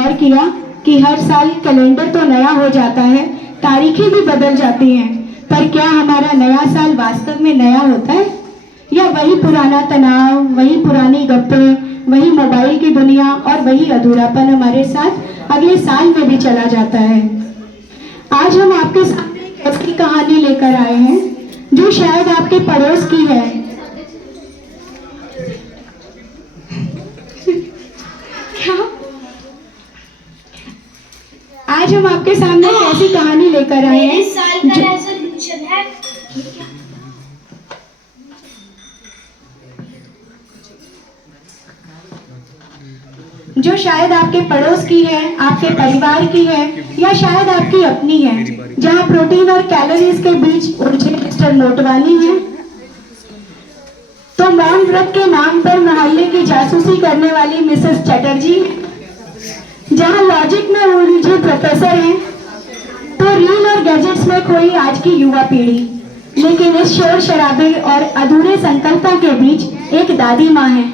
गौर किया कि हर साल कैलेंडर तो नया हो जाता है, तारीखें भी बदल जाती हैं, पर क्या हमारा नया साल वास्तव में नया होता है या वही पुराना तनाव, वही पुरानी गप्पें, वही मोबाइल की दुनिया और वही अधूरापन हमारे साथ अगले साल में भी चला जाता है। आज हम आपके सामने एक ऐसी कहानी लेकर आए हैं जो शायद आपके पड़ोस की है। क्या? आज हम आपके सामने एक ऐसी कहानी लेकर आए हैं जो शायद आपके पड़ोस की है, आपके परिवार की है या शायद आपकी अपनी है, जहां प्रोटीन और कैलोरीज के बीच उलझे मिस्टर मोटवानी है तो मौन व्रत के नाम पर मोहल्ले की जासूसी करने वाली मिसेस चटर्जी, जहां लॉजिक में उलझे प्रोफेसर हैं तो रील और गैजेट्स में खोई आज की युवा पीढ़ी। लेकिन इस शोर शराबे और अधूरे संकल्पों के बीच एक दादी माँ है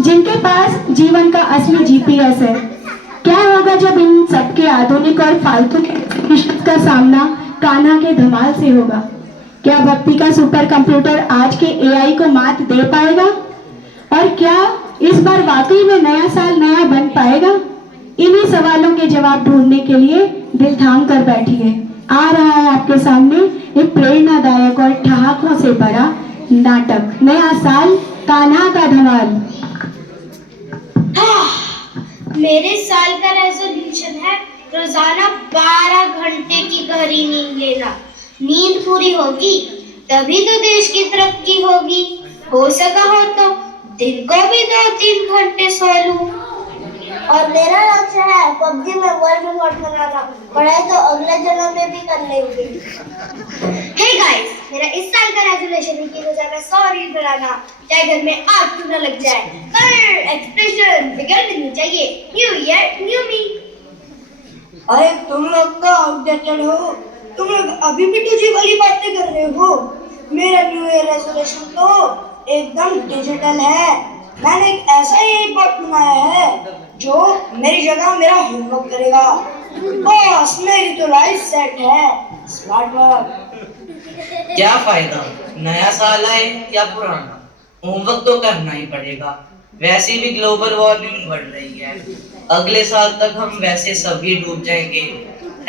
जिनके पास जीवन का असली जीपीएस है। क्या होगा जब इन सबके आधुनिक और फालतू के का सामना कान्हा के धमाल से होगा? क्या भक्ति का सुपर कंप्यूटर आज के एआई को मात दे पाएगा? और क्या इस बार वाकई में नया साल नया बन पाएगा? इन्हीं सवालों के जवाब ढूंढने के लिए दिल थाम कर बैठिए। आ रहा है आपके सामने एक प्रेरणादायक और ठहाकों से भरा नाटक, नया साल कान्हा का धमाल। मेरे साल का रेजोल्यूशन है रोजाना 12 घंटे की गहरी नींद लेना। नींद पूरी होगी तभी तो देश की तरक्की होगी। हो सका हो तो दिन को भी 2-3 घंटे सो लूं। और मेरा लक्ष्य है पबजी में वर्ल्ड रिकॉर्ड बनाना। पढ़ाई तो अगले जन्म में भी कर लेंगे। हे गाइस, मेरा इस साल का रेजोल्यूशन है कि रोजाना 100 रील बनाना, चाहे घर में आग क्यों न लग जाए। कलर एक्सप्रेशन बिगड़नी चाहिए। न्यू ईयर न्यू मी। अरे तुम लोग तो आउटडेटेड हो। तुम लोग अभी भी 2G वाली बातें कर रहे हो। मेरा न्यू ईयर रेजोल्यूशन तो एकदम डिजिटल है। मैंने एक ऐसा ही बॉट बनाया है जो मेरी जगह मेरा होमवर्क करेगा। बस मेरी तो लाइफ सेट है। Smart work. क्या फायदा नया साल आए या पुराना, होमवर्क तो करना ही पड़ेगा। वैसे भी ग्लोबल वार्मिंग बढ़ रही है। अगले साल तक हम वैसे सभी डूब जाएंगे।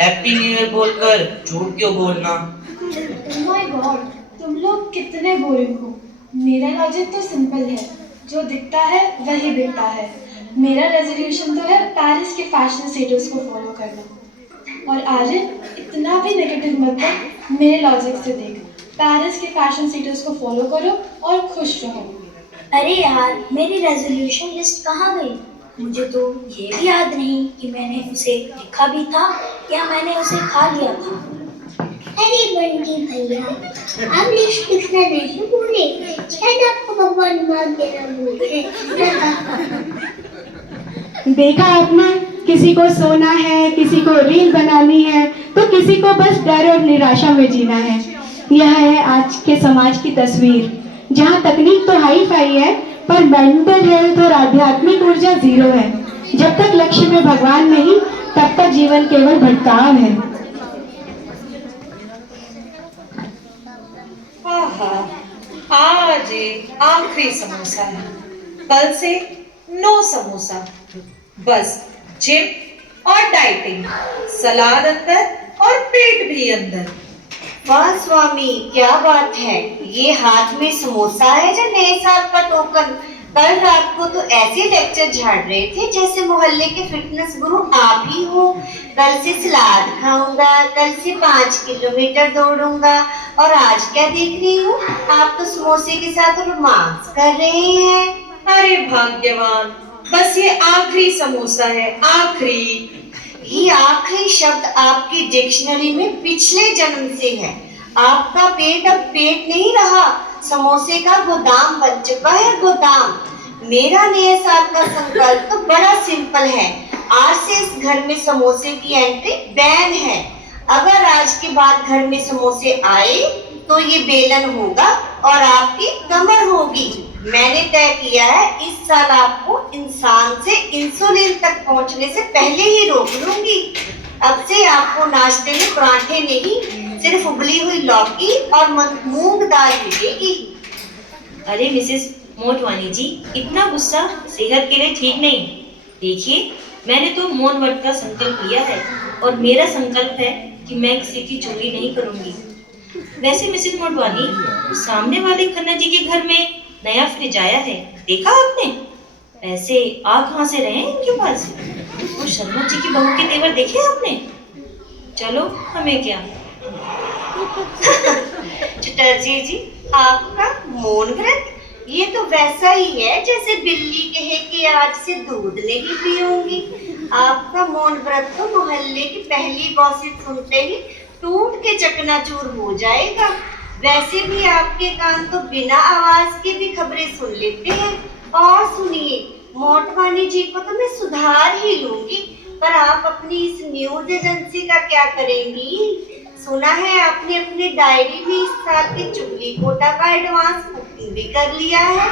हैप्पी न्यू ईयर बोलकर झूठ क्यों बोलना? माय गॉड, तुम लोग कितने बोरिंग हो। मेरा लॉजिक तो सिंपल है, जो दिखता है वही बिकता है। मेरा रेजोल्यूशन तो है पेरिस के फैशन स्टेटस को फॉलो करना। और आर्यन, इतना भी नेगेटिव मत बन, मेरे लॉजिक से देख। पेरिस के फैशन स्टेटस को फॉलो करो और खुश रहो। अरे यार, मेरी रेजोल्यूशन लिस्ट कहाँ गई? मुझे तो ये भी याद नहीं कि मैंने उसे लिखा भी था या मैंने उसे खा लिया था। अरे बंटी भैया, आप लिस्ट लिखना नहीं भूले। शायद आपको भगवान मार देना भूल गए। देखा आपने, किसी को सोना है, किसी को रील बनानी है तो किसी को बस डर और निराशा में जीना है। यह है आज के समाज की तस्वीर, जहाँ तकनीक तो हाई फाई है पर मेंटल हेल्थ और आध्यात्मिक ऊर्जा जीरो है। जब तक लक्ष्य में भगवान नहीं, तब तक जीवन केवल भटकाव है। आज आखिरी समोसा है, कल से नो समोसा। बस जिम और डाइटिंग, सलाद अंदर और पेट भी अंदर। वाह स्वामी, क्या बात है। ये हाथ में समोसा है जो नए साल का टोकन। कल रात को तो ऐसे लेक्चर झाड़ रहे थे जैसे मोहल्ले के फिटनेस गुरु आप ही हो। कल से सलाद खाऊंगा, कल से 5 किलोमीटर दौड़ूंगा। और आज क्या देख रही हूँ, आप तो समोसे के साथ रोमांस कर रहे हैं। अरे भाग्यवान, बस ये आखिरी समोसा है, आखिरी। ये आखिरी शब्द आपकी डिक्शनरी में पिछले जन्म से है। आपका पेट अब पेट नहीं रहा, समोसे का गोदाम बन चुका है, गोदाम। मेरा नए साल का संकल्प तो बड़ा सिंपल है। आज से इस घर में समोसे की एंट्री बैन है। अगर आज के बाद घर में समोसे आए तो ये बेलन होगा और आपकी कमर होगी। मैंने तय किया है इस साल आपको इंसान से इंसुलिन तक पहुंचने से पहले ही रोक लूंगी। अब से आपको नाश्ते में पराठे नहीं, सिर्फ उबली हुई लौकी और मूंग दाल मिलेगी। अरे मिसेस मोटवानी जी, इतना गुस्सा सेहत के लिए ठीक नहीं। देखिए, मैंने तो मौन व्रत का संकल्प लिया है और मेरा संकल्प है कि मैं किसी की चोरी नहीं करूंगी। वैसे मिसेस मोटवानी, सामने वाले खन्ना जी के घर में नया फ्रिज आया है, देखा आपने? वैसे आ कहाँ से रहे हैं इनके पास? वो शर्मा जी की बहू के तेवर देखे आपने? चलो, हमें क्या। चटर्जी जी, आपका मौन व्रत ये तो वैसा ही है जैसे बिल्ली कहे कि आज से दूध नहीं पीऊंगी। आपका मौन व्रत तो मोहल्ले की पहली गॉसिप सुनते ही टूट के चकनाचूर हो जाएगा। वैसे भी आपके कान तो बिना आवाज के भी खबरें सुन लेते हैं। और सुनिए, मोटवानी जी को तो मैं सुधार ही लूंगी, पर आप अपनी इस न्यूज एजेंसी का क्या करेंगी? सुना है आपने अपनी डायरी में इस साल के चुगली कोटा का एडवांस बुकिंग भी कर लिया है।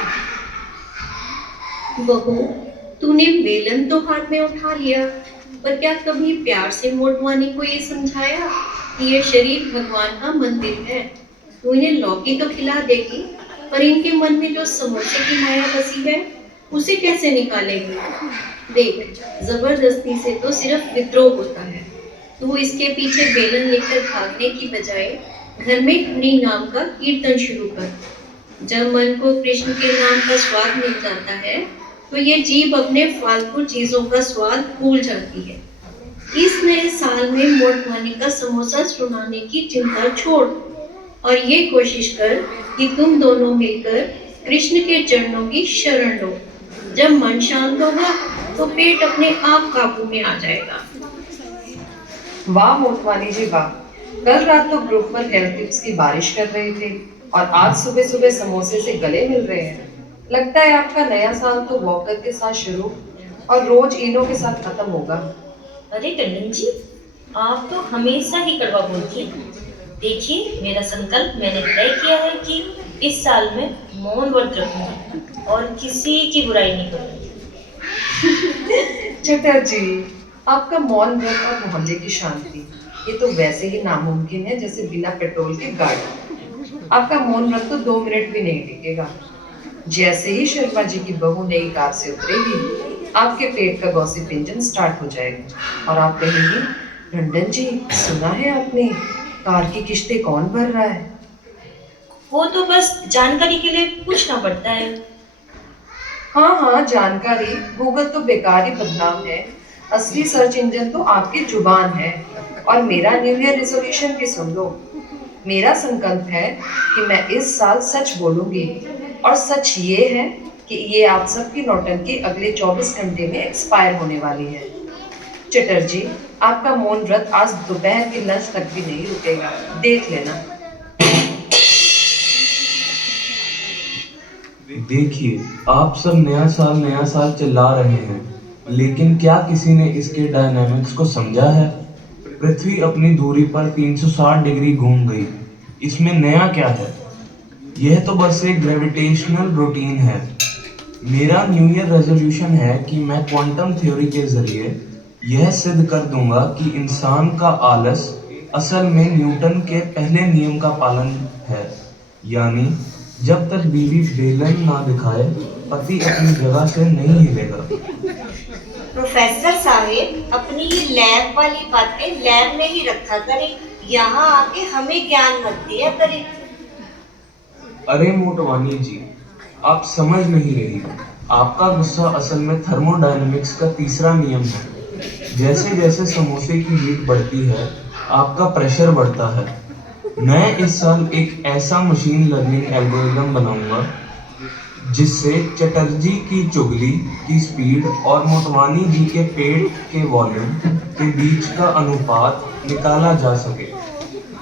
बहू, तूने बेलन तो हाथ में उठा लिया, पर क्या कभी प्यार से मोटवानी को ये समझाया कि ये शरीर भगवान का मंदिर है? तू इन्हें लौकी तो खिला देगी, पर इनके मन में जो समोसे की माया बसी है उसे कैसे निकालेगी? देख, जबरदस्ती से तो सिर्फ विद्रोह होता है। तू इसके पीछे बेलन लेकर भागने की बजाय घर में हरि नाम का कीर्तन शुरू कर। जब मन को कृष्ण के नाम का स्वाद मिल जाता है तो ये जीभ अपने फालतू चीजों का स्वाद भूल जाती है। इस नए साल में मोटवानी का समोसा सुनाने की चिंता छोड़ और ये कोशिश कर कि तुम दोनों मिलकर कृष्ण के चरणों की शरण लो। जब मन शांत होगा तो पेट अपने आप काबू में आ जाएगा। वाह मोटवानी जी वाह, कल रात तो ग्रुप पर हेल्थ टिप्स की बारिश कर रहे थे और आज सुबह सुबह समोसे से गले मिल रहे हैं। लगता है आपका नया साल तो वॉकर के साथ शुरू और रोज इनो के साथ खत्म होगा। अरे टंडन जी, आप तो हमेशा ही कड़वा बोलती हैं। देखिए, मेरा संकल्प मैंने तय किया है कि इस साल में मौन व्रत रखूंगी और किसी की बुराई नहीं करूंगी। चटर्जी, आपका मौन व्रत और मोहल्ले की शांति ये तो वैसे ही नामुमकिन है जैसे बिना पेट्रोल के गाड़ी। आपका मौन व्रत तो 2 मिनट भी नहीं टिकेगा। जैसे ही शर्मा जी की बहू नई कार से उतरेगी, आपके पेट का गॉसिप इंजन स्टार्ट हो जाएगा और आप कहेंगी, टंडन जी सुना है आपने, कार की किस्तें कौन भर रहा है? वो तो बस जानकारी के लिए पूछना पड़ता है। हाँ, जानकारी गूगल तो बेकार ही बदनाम है। असली सर्च इंजन तो आपकी जुबान है। और मेरा न्यू ईयर रेजोल्यूशन भी सुन लो। मेरा संकल्प है कि मैं इस साल सच बोलूंगी और सच ये है कि ये आप सबकी नौटंकी अगले 24 घंटे में एक्सपायर होने वाली है। चटर्जी, आपका मौन व्रत आज दोपहर के लंच तक भी नहीं रुकेगा, देख लेना। देखिए, आप सब नया साल चिल्ला रहे हैं, लेकिन क्या किसी ने इसके डायनामिक्स को समझा है? पृथ्वी अपनी दूरी पर 360 डिग्री घूम गई। इसमें नया क्या है? यह तो बस एक ग्रेविटेशनल रूटीन है। मेरा न्यू ईयर रेजोल्यूशन है कि मैं क्वांटम थ्योरी के जरिए यह सिद्ध कर दूंगा कि इंसान का आलस असल में न्यूटन के पहले नियम का पालन है, यानी जब तक बीवी बेलन ना दिखाए पति अपनी जगह से नहीं हिलेगा। प्रोफेसर साहेब, अपनी ये लैब वाली बातें लैब में ही रखा करें, यहाँ आके हमें ज्ञान मत दिया करें। अरे मोटवानी जी, आप समझ नहीं रही। आपका गुस्सा असल में थर्मोडायनेमिक्स का तीसरा नियम है। जैसे जैसे समोसे की हीट बढ़ती है, आपका प्रेशर बढ़ता है। मैं इस साल एक ऐसा मशीन लर्निंग एल्गोरिदम बनाऊंगा जिससे चटर्जी की चुगली की स्पीड और मोटवानी जी के पेट के वॉल्यूम के बीच का अनुपात निकाला जा सके।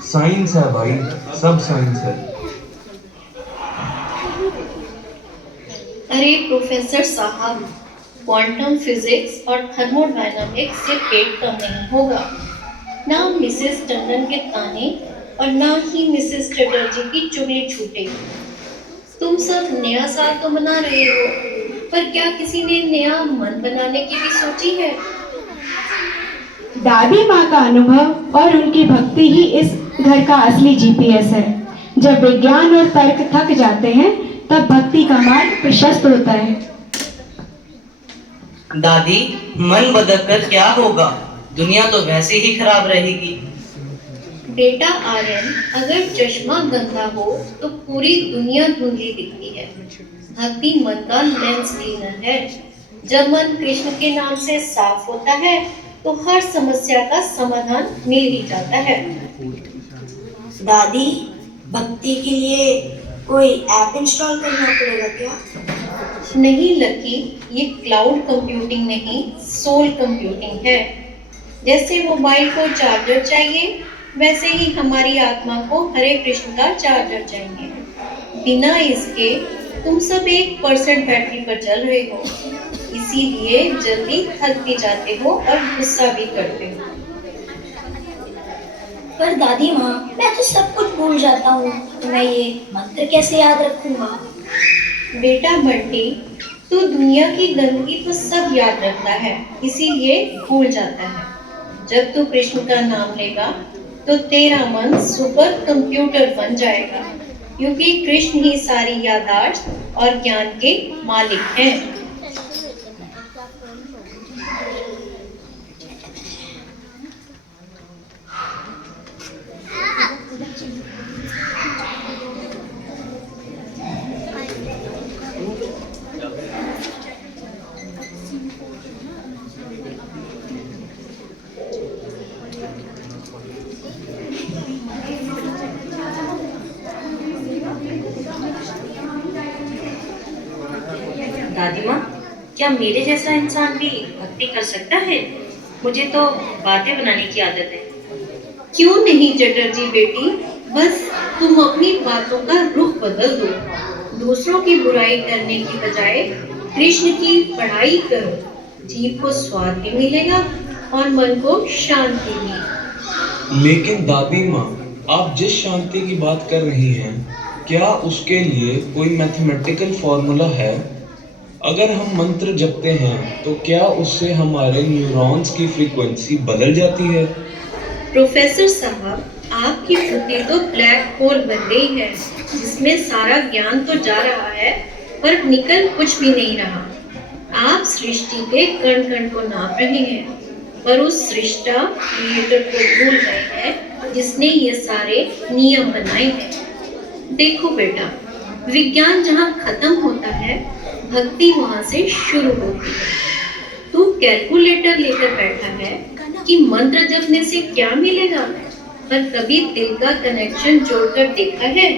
साइंस है भाई, सब साइंस है। अरे प्रोफेसर साहब, क्वांटम फिजिक्स और थर्मोडायनामिक्स से पेट कम नहीं होगा। ना मिसेस टंडन के ताने और ना ही मिसेस चटर्जी की चुगली छूटेगी। तुम सब नया साल तो मना रहे हो, पर क्या किसी ने नया मन बनाने की भी सोची है? दादी माँ का अनुभव और उनकी भक्ति ही इस घर का असली जीपीएस है। जब विज्ञान और तर्क थक जाते हैं, तब भक्ति का मार्ग प्रशस्त होता है। दादी, मन बदलकर क्या होगा? दुनिया तो वैसे ही खराब रहेगी। बेटा आर्यन, अगर चश्मा गंदा हो तो पूरी दुनिया धुंधली दिखती है। भक्ति मन का लेंस क्लीनर है। जब मन कृष्ण के नाम से साफ होता है तो हर समस्या का समाधान मिल ही जाता है। दादी, भक्ति के लिए कोई ऐप इंस्टॉल करना पड़ेगा क्या? नहीं लकी, ये क्लाउड कंप्यूटिंग नहीं, सोल कंप्यूटिंग है। जैसे मोबाइल को चार्जर चाहिए, वैसे ही हमारी आत्मा को हरे कृष्ण का चार्जर चाहिए। बिना इसके तुम सब 1% बैटरी पर चल रहे हो, इसीलिए जल्दी थक भी जाते हो और गुस्सा भी करते हो। पर दादी माँ, मैं तो सब कुछ भूल जाता हूँ, तो मैं ये मंत्र कैसे याद रखूंगा? बेटा बंटी, तू दुनिया की गंदगी तो सब याद रखता है, इसीलिए भूल जाता है। जब तू कृष्ण का नाम लेगा तो तेरा मन सुपर कंप्यूटर बन जाएगा, क्योंकि कृष्ण ही सारी याददाश्त और ज्ञान के मालिक हैं। दादी माँ, क्या मेरे जैसा इंसान भी भक्ति कर सकता है? मुझे तो बातें बनाने की आदत है। क्यों नहीं चटर्जी बेटी, बस तुम अपनी बातों का रुख बदल दो। दूसरों की बुराई करने की बजाय कृष्ण की पढ़ाई करो। जीभ को स्वाद भी मिलेगा और मन को शांति भी। लेकिन दादी माँ, आप जिस शांति की बात कर रही हैं, क्या उसके लिए कोई मैथमेटिकल फॉर्मूला है? अगर हम मंत्र जपते हैं तो क्या उससे हमारे न्यूरॉन्स की फ्रीक्वेंसी बदल जाती है? प्रोफेसर साहब, आपकी बुद्धि तो ब्लैक होल बन गई है, जिसमें सारा ज्ञान तो जा रहा है पर निकल कुछ भी नहीं रहा। आप सृष्टि के कण कण को नाप रहे हैं, पर उस सृष्टा क्रिएटर को भूल गए हैं जिसने ये सारे नियम बनाए हैं। देखो बेटा, विज्ञान जहाँ खत्म होता है, भक्ति वहां से शुरू होती है। तू कैलकुलेटर लेकर बैठा है कि मंत्र जपने से क्या मिलेगा, पर कभी दिल का कनेक्शन जोड़कर देखा है?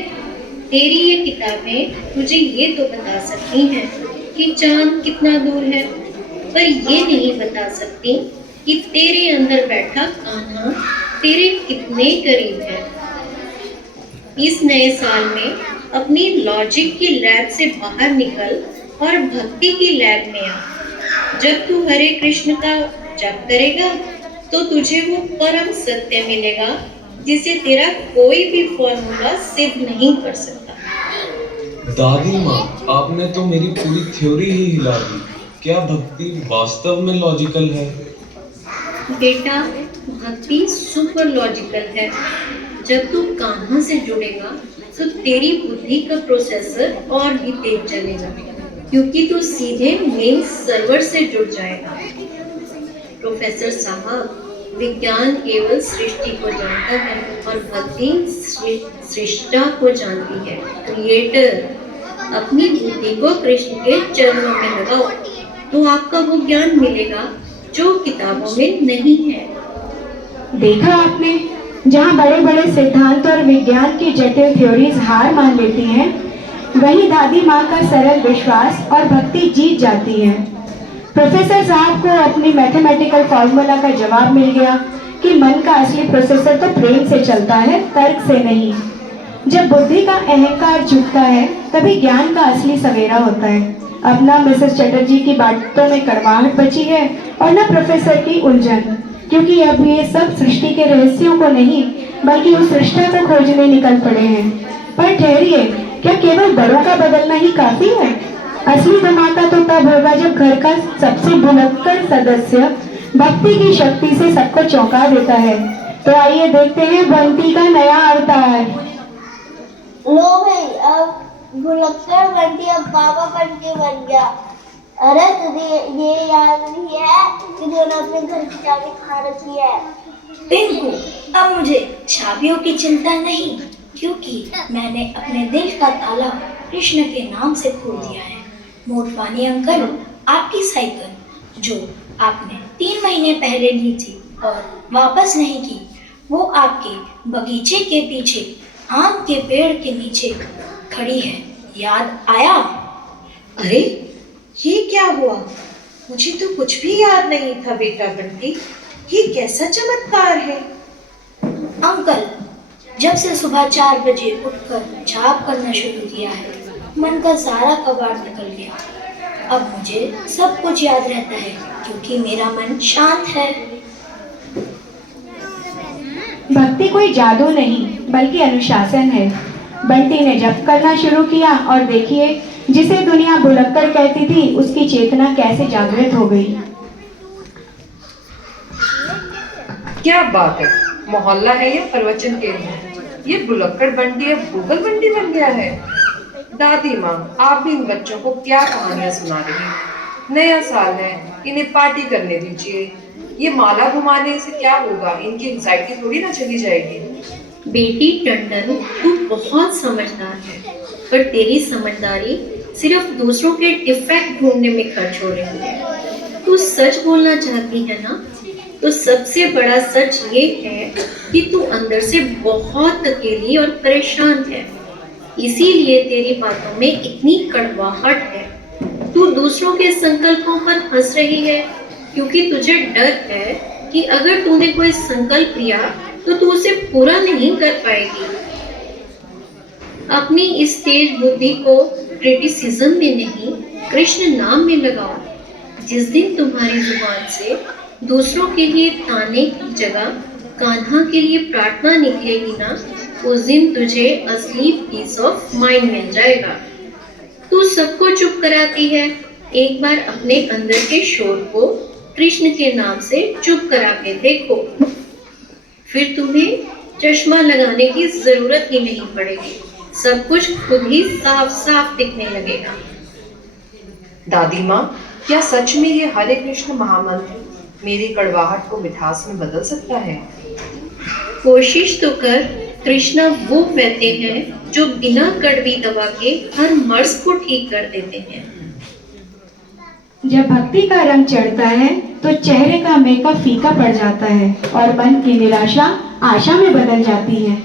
तेरी ये किताबें तुझे ये तो बता सकती हैं कि चांद कितना दूर है, पर ये नहीं बता सकती कि तेरे अंदर बैठा कान्हा तेरे कितने करीब है। इस नए साल में अपनी लॉजिक की लैब से बाहर निकल और भक्ति की लैब में आ। जब तू हरे कृष्ण का जप करेगा तो तुझे वो परम सत्य मिलेगा जिसे तेरा कोई भी फॉर्मूला सिद्ध नहीं कर सकता। दादी माँ, आपने तो मेरी पूरी थ्योरी ही हिला दी। क्या भक्ति वास्तव में लॉजिकल है? बेटा, भक्ति सुपर लॉजिकल है। जब तू कान्हा से जुड़ेगा तो तेरी बुद्धि का प्रोसेसर और भी तेज चलेगा, क्योंकि तू सीधे मेन सर्वर से जुड़ जाएगा। प्रोफेसर साहब, विज्ञान केवल सृष्टि को जानता है और भक्ति सृष्टा को जानती है। क्रिएटर, अपनी बुद्धि को कृष्ण के चरणों में लगाओ तो आपका वो ज्ञान मिलेगा जो किताबों में नहीं है। देखा आपने, जहाँ बड़े बड़े सिद्धांत और विज्ञान की जटिल थ्योरीज हार मान लेती हैं, वहीं दादी माँ का सरल विश्वास और भक्ति जीत जाती है। प्रोफेसर साहब को अपनी मैथमेटिकल फॉर्मूला का जवाब मिल गया कि मन का असली प्रोसेसर तो ब्रेन से चलता है, तर्क से नहीं। जब बुद्धि का अहंकार झुकता है, तभी ज्ञान का असली सवेरा होता है। अब ना मिसेस चटर्जी की बातों में कड़वाहट बची है और न प्रोफेसर की उलझन, क्योंकि अब ये सब सृष्टि के रहस्यों को नहीं बल्कि उस सृष्टा को खोजने निकल पड़े हैं। पर ठहरिए, क्या केवल बड़ों का बदलना ही काफी है? असली धमाका तो तब होगा जब घर का सबसे भुलक्कड़ सदस्य भक्ति की शक्ति से सबको चौंका देता है। तो आइए देखते हैं बंटी का नया अवतार। लो भाई, अब भुलक्कड़ बंटी अब बाबा बंटी बन गया। अरे तुझे ये याद नहीं है कि तूने अपने घर की चाबी खा रखी है? पिंकू, अब मुझे चाबियों की चिंता नहीं, क्योंकि मैंने अपने दिल का ताला कृष्ण के नाम से खोल दिया है। मोटवानी अंकल, आपकी साइकिल जो आपने 3 महीने पहले ली थी और वापस नहीं की, वो आपके बगीचे के पीछे आम के पेड़ के नीचे खड़ी है। याद आया? अरे ये क्या हुआ? मुझे तो कुछ भी याद नहीं था बेटा बंटी। ये कैसा चमत्कार है? अंकल, जब से सुबह 4 बजे उठकर जाप करना शुरू किया है, मन का सारा कबाड़ निकल गया। अब मुझे सब कुछ याद रहता है, क्योंकि मेरा मन शांत है। भक्ति कोई जादू नहीं बल्कि अनुशासन है। बंटी ने जप करना शुरू किया और देखिए, जिसे दुनिया भुलक्कड़ कहती थी उसकी चेतना कैसे जागृत हो गई। क्या बात है, मोहल्ला है या प्रवचन केंद्र? ये भुलक्कड़ बंटी अब गूगल बंटी बन गया है। दादी माँ, आप भी इन बच्चों को क्या कहानियां सुना रही हैं? नया साल है, इन्हें पार्टी करने दीजिए। ये माला घुमाने से क्या होगा? इनकी एंजाइटी थोड़ी ना चली जाएगी। बेटी टंडन, तू बहुत समझदार है, पर तेरी समझदारी सिर्फ दूसरों के डिफेक्ट ढूंढने में खर्च हो रही है। तू सच बोलना चाहती है ना? तो सबसे बड़ा सच ये है कि तू अंदर से बहुत अकेली और परेशान है। इसीलिए तेरी बातों में इतनी कड़वाहट है। तू दूसरों के संकल्पों पर हंस रही है क्योंकि तुझे डर है कि अगर तूने कोई संकल्प लिया तो तू उसे पूरा नहीं कर पाएगी। अपनी इस तेज बुद्धि को क्रिटिसिज्म में नहीं, कृष्ण नाम में लगाओ। जिस दिन तुम्हारी जुबान से दूसरों के लिए ताने की जगह कान्हा के लिए प्रार्थना निकलेगी ना, उस दिन तुझे असली पीस ऑफ माइंड मिल जाएगा। तू सबको चुप कराती है, एक बार अपने अंदर के शोर को कृष्ण के नाम से चुप करा के देखो, फिर तुम्हें चश्मा लगाने की जरूरत ही नहीं पड़ेगी। सब कुछ खुद ही साफ साफ दिखने लगेगा। दादी माँ, क्या सच में ये हरे कृष्ण महामंत्र मेरी कड़वाहट को मिठास में बदल सकता है? कोशिश तो कर। कृष्णा वो कहते हैं जो बिना कड़वी दवा के हर मर्ज को ठीक कर देते हैं। जब भक्ति का रंग चढ़ता है तो चेहरे का मेकअप फीका पड़ जाता है और मन की निराशा आशा में बदल जाती है।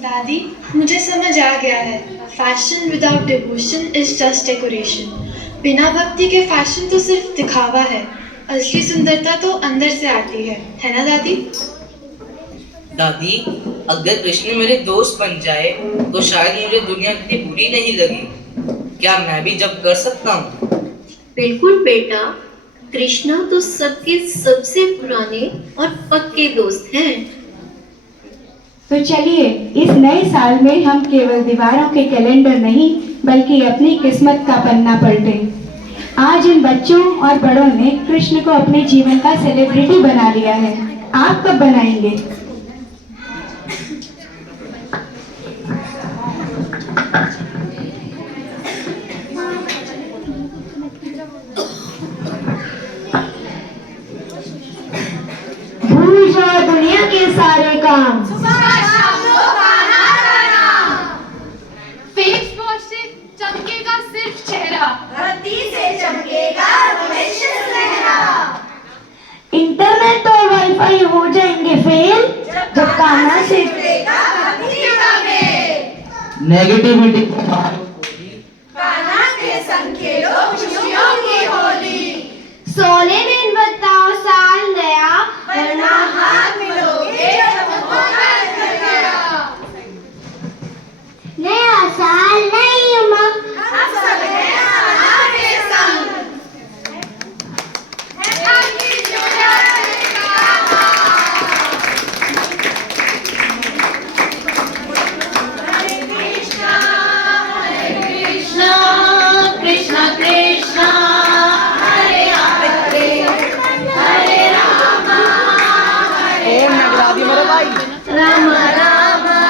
दादी, मुझे समझ आ गया है। Fashion without devotion is just decoration. बिना भक्ति के फैशन तो सिर्फ दिखावा है। असली सुंदरता तो अंदर से आती है ना दादी? दादी, अगर कृष्ण मेरे दोस्त बन जाए तो शायद मुझे दुनिया इतनी बुरी नहीं लगी। क्या मैं भी जब कर सकता हूँ? बिल्कुल बेटा, कृष्णा तो सबके सबसे पुराने और पक्के दोस्त हैं। तो चलिए, इस नए साल में हम केवल दीवारों के कैलेंडर नहीं बल्कि अपनी किस्मत का पन्ना पलटें। आज इन बच्चों और बड़ों ने कृष्ण को अपने जीवन का सेलिब्रिटी बना लिया है। आप कब बनाएंगे? भूल जाओ दुनिया के सारे काम। फेस वॉश से चमकेगा सिर्फ चेहरा, धरती से चमकेगा भविष्य सुनहरा। इंटरनेट और वाईफाई हो जाएंगे फेल जब कान्हा से नेगेटिविटी कान्हा के संग खेलो खुशियों की होली। सोने दिन बताओ साल नया, वरना हाथ मिलोगे जब होगा अंधेरा। नया साल नई उमंग, हम सब हैं कान्हा के संग। Happy New Year! रामा